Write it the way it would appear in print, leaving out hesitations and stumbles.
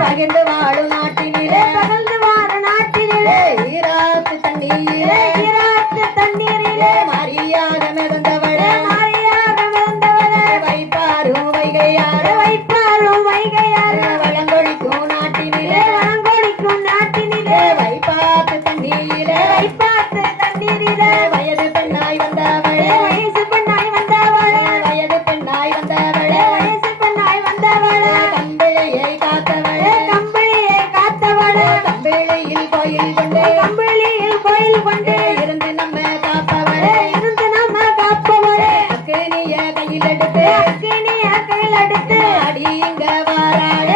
பகிர்ந்து வாழும் நாட்டினிலே ஈராத்து தண்ணீரிலே மாரியாக மிதந்தவளே வைப்பாரும் வைகையாறு வளங்கொழிக்கும் நாட்டினிலே வைப்பாத்து தண்ணீரிலே வயது பெண்ணாய் வந்தவளே கம்பிளையை காத்தவளே கம்பிளையில் கோயில் கொண்டு இருந்து நம்ம காப்பவளே அக்கினிய கையில் எடுத்து அடி இங்க வாராளே